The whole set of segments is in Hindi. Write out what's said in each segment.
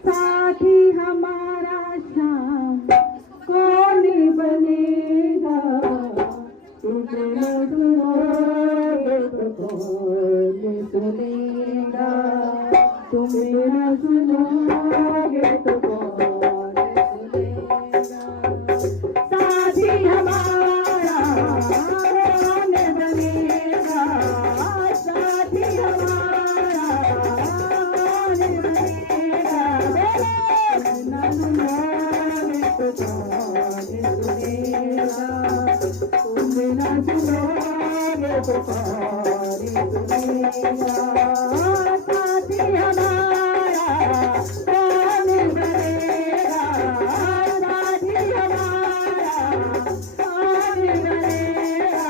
साथी हमारा शाम कौन बनेगा, तुझे न सुनोगे तो कौन सुनेगा, तुम्हें न सुनोगे तो कौन सुनेगा। साथी हमारा कौन बनेगा, साथी हमारा कौन बनेगा, न सुनोगे तो कौन सुनेगा, तुम्हें न सुनोगे तो कौन सुनेगा। साथी हमारा कौन बनेगा, साथी हमारा कौन बनेगा,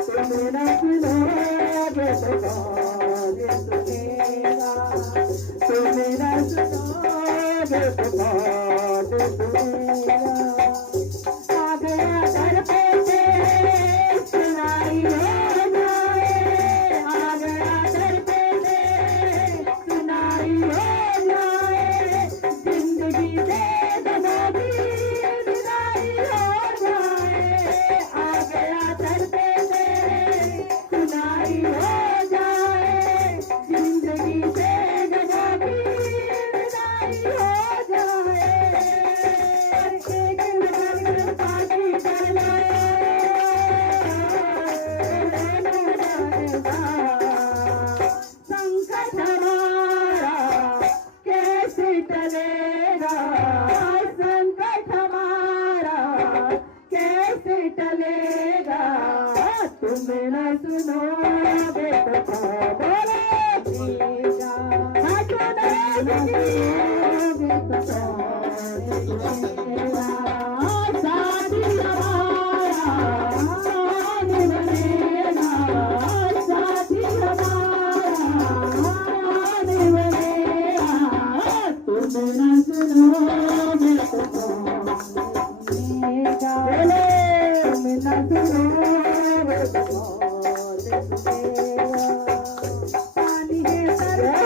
तुम्हें न सुनोगे तो कौन सुनेगा, तुम्हें न सुनोगे तो कौन सुनेगा। आ गया घर पे से सुनाई हो जाए, आ गया घर पे से सुनाई हो जाए, जिंदगी से दबोगी विदाई हो जाए, आ गया घर पे से सुनाई हो जाए, जिंदगी से दबोगी विदाई हो जाए। एक नजर पानी कर संकट हमारा कैसे टलेगा, संकट हमारा कैसे टलेगा, तुम्हें न सुनोगे तो कौन बोलेगा, सुनोगे तो कौन सुनेगा। साथी हमारा कौन बनेगा, साथी हमारा कौन बनेगा, तुम्हें न सुनोगे तो कौन सुनेगा, तुम्हें न सुनोगे तो कौन सुनेगा। पानी है सर पे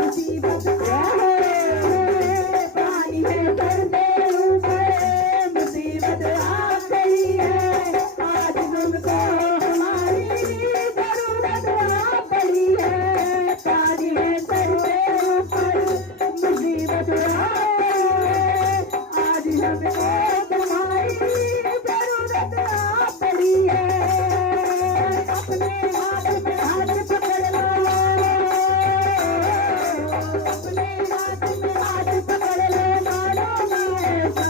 मुसीबत पानी है सर पे ऊपर मुसीबत आ गई है, आज तुमको हमारी जरूरत आ पड़ी है, पानी है सर पे ऊपर मुसीबत आ गई है, आज हमको तुम्हारी जरूरत आ पड़ी है। अपने हाथ में हाथ पकड़ लो, अपने हाथ में हाथ पकड़ लो, मानो ना ऐसा,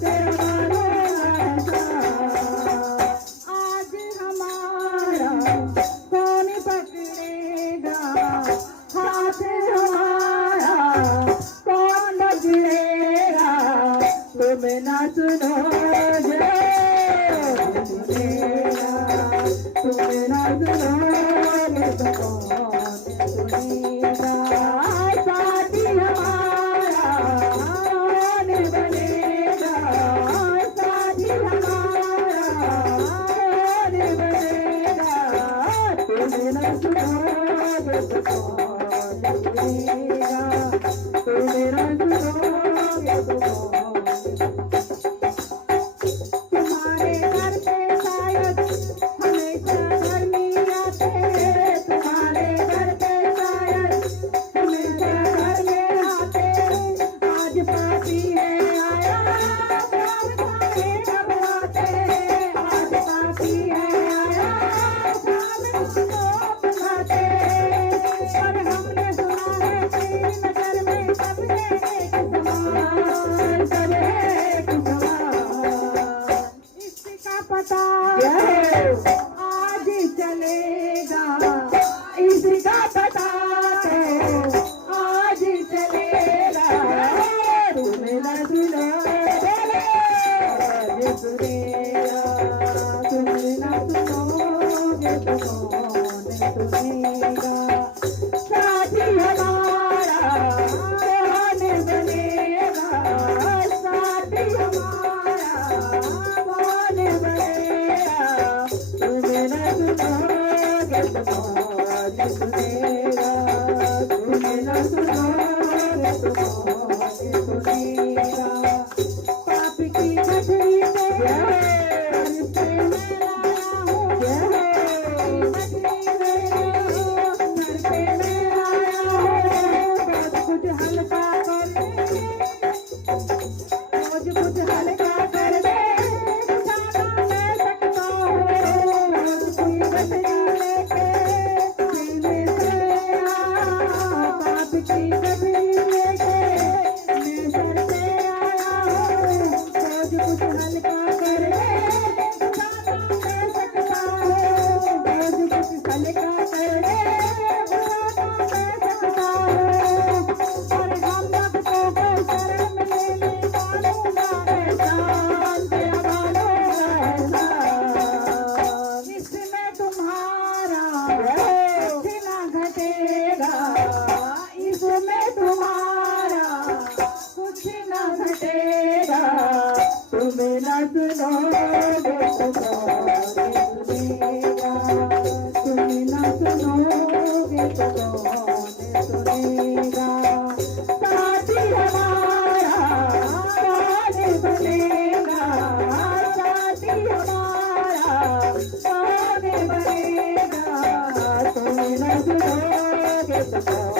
तेरा मानो ना ऐसा। आज हमारा कौन पकड़ेगा, हाथ हमारा कौन पकड़ेगा, तुम्हें ना सुनोगे सुनेगा, तुम्हें ना सुनोगे तो कौन सुनेगा। साथी हमारा कौन बनेगा, साथी हमारा कौन बनेगा, तुम्हें ना सुनोगे तो कौन सुनेगा, तुम्हें ना सुनोगे तो कौन। तुम्हारे घर पे शायद हमेशा गर्मी आते, तुम्हारे घर पे शायद हमेशा गर्मी आते, आज पापी है आया प्यार खाने घबराते, आज पापी है आया प्यार को खाते, पर हमने सुना है तेरी नजर में सबने एक समान, सब एक समान। इसका पता आज चलेगा, इसका पता आज चलेगा, तुम्हें न सुनोगे सुनेगा, तुम्हें न सुनोगे तो कौन सुनेगा। साथी हमारा कौन बनेगा, साथी हमारा कौन बनेगा, तुम्हें न सुनोगे तो कौन सुनेगा। सुनोगे तो कौन सुनेगा। पाप की गठरी पे रिश्ते में लाया हूँ, गठरी में घर पे मैं आया हूँ। रोज कुछ हल्का कर दे, रोज कुछ हल्का कर दे, ज्यादा मैं सकता हूँ। रोज कोई गठरी लेके सीने से आया, पाप की गठरी लेके मैं सर पे आया हूँ। रोज कुछ हल्का कर दे, ज्यादा मैं सकता हूँ। रोज कुछ हल्का कर दे, ज्यादा मैं सकता हूँ। और हम भक्तों को शरण में लेने मानूंगा एहसान, तेरा मानूंगा एहसान। इसमें तुम्हारा कुछ ना घटेगा, इसमें तुम्हारा कुछ ना घटेगा। तुम्हें न सुनोगे तो कौन सुनेगा, तुम्हें न सुनोगे तो कौन सुनेगा। साथी हमारा कौन बनेगा, साथी हमारा कौन बनेगा। तुम्हें न सुनोगे तो कौन